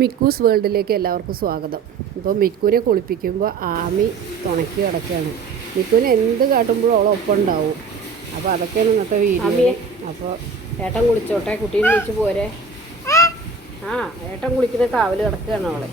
മിക്കൂസ് വേൾഡിലേക്ക് എല്ലാവർക്കും സ്വാഗതം. ഇപ്പോൾ മിക്കൂരെ കുളിപ്പിക്കുമ്പോൾ ആമി തുണക്കി കിടക്കുകയാണ്. മിക്കൂരെ എന്ത് കാട്ടുമ്പോഴും അവളെ ഒപ്പം ഉണ്ടാവും. അപ്പോൾ അതൊക്കെയാണ് ഇന്നത്തെ വീഡിയോ. അപ്പോൾ ഏട്ടൻ കുളിച്ചോട്ടെ? കുട്ടീനെ വിളിച്ച് പോരെ? ആ ഏട്ടൻ കുളിക്കുന്ന കാവൽ കിടക്കുകയാണ് അവളെ.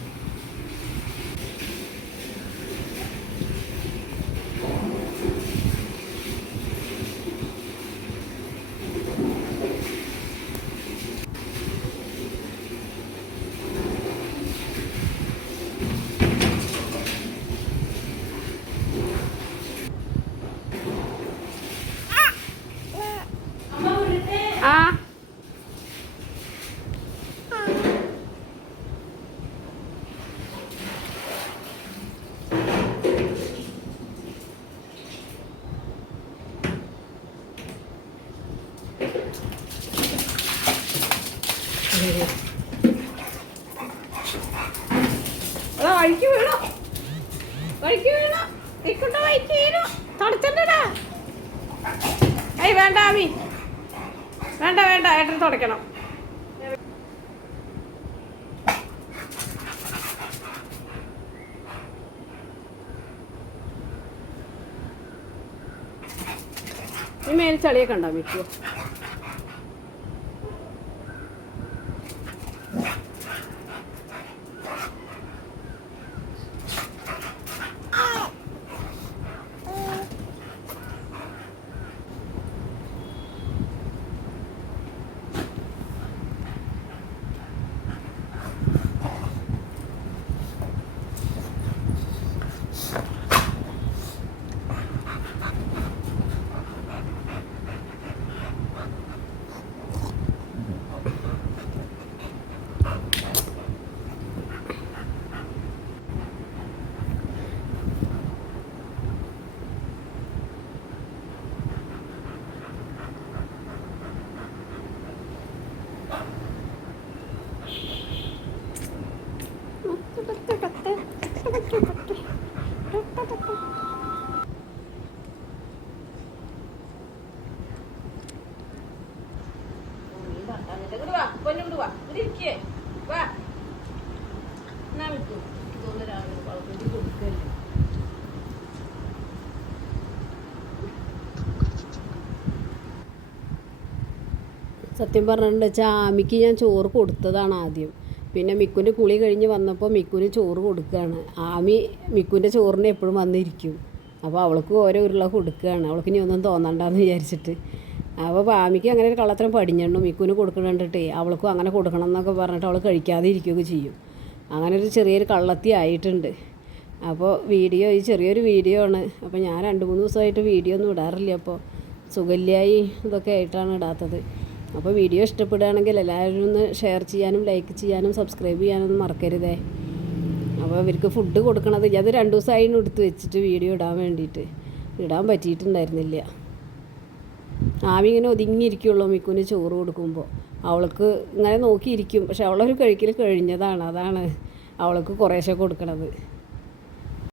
അതാ വഴിക്ക് വീണു. വഴിക്ക് വീണു. ഇക്കുട്ട വഴിക്ക് വീണു. തുടച്ചണ്ടടാ വേണ്ട ആമി. വേണ്ട വേണ്ട ഏട്ടൻ തുടയ്ക്കണം. മേൽ ചളിയൊക്കെ ഉണ്ടോ മിക്കോ? സത്യം പറഞ്ഞിട്ടുണ്ട് വെച്ചാൽ ആമിക്ക് ഞാൻ ചോറ് കൊടുത്തതാണ് ആദ്യം. പിന്നെ മിക്കുന്റെ കുളി കഴിഞ്ഞ് വന്നപ്പോൾ മിക്കുന് ചോറ് കൊടുക്കുകയാണ് ആമി മിക്കുന്റെ ചോറിന് എപ്പോഴും വന്നിരിക്കും. അപ്പോൾ അവൾക്ക് ഓരോ ഉരുള കൊടുക്കുകയാണ് അവൾക്ക് ഇനി ഒന്നും തോന്നണ്ടെന്ന് വിചാരിച്ചിട്ട്. അപ്പോൾ ഭാമിക്ക് അങ്ങനെ ഒരു കള്ളത്തരം പടിഞ്ഞു മിക്കുവിന് കൊടുക്കണണ്ടിട്ടേ അവൾക്കും അങ്ങനെ കൊടുക്കണം എന്നൊക്കെ പറഞ്ഞിട്ട് അവൾ കഴിക്കാതെ ഇരിക്കുകയൊക്കെ ചെയ്യും. അങ്ങനെ ഒരു ചെറിയൊരു കള്ളത്തി ആയിട്ടുണ്ട്. അപ്പോൾ വീഡിയോ ഈ ചെറിയൊരു വീഡിയോ ആണ്. അപ്പോൾ ഞാൻ രണ്ട് മൂന്ന് ദിവസമായിട്ട് വീഡിയോ ഒന്നും ഇടാറില്ല. അപ്പോൾ സുഖല്യായി ഇതൊക്കെ ആയിട്ടാണ് ഇടാത്തത്. അപ്പോൾ വീഡിയോ ഇഷ്ടപ്പെടുകയാണെങ്കിൽ എല്ലാവരും ഒന്ന് ഷെയർ ചെയ്യാനും ലൈക്ക് ചെയ്യാനും സബ്സ്ക്രൈബ് ചെയ്യാനൊന്നും മറക്കരുതേ. അപ്പോൾ ഇവർക്ക് ഫുഡ് കൊടുക്കണത് അത് രണ്ട് ദിവസമായിരുന്നു എടുത്ത് വെച്ചിട്ട് വീഡിയോ ഇടാൻ വേണ്ടിയിട്ട്. ഇടാൻ പറ്റിയിട്ടുണ്ടായിരുന്നില്ല. ആമി ഇങ്ങനെ ഒതുങ്ങിയിരിക്കുള്ളൂ മിക്കുവിന് ചോറ് കൊടുക്കുമ്പോൾ അവൾക്ക് ഇങ്ങനെ നോക്കിയിരിക്കും. പക്ഷെ അവളൊരു കഴിക്കൽ കഴിഞ്ഞതാണ്. അതാണ് അവൾക്ക് കുറേശ്ശെ കൊടുക്കണത്.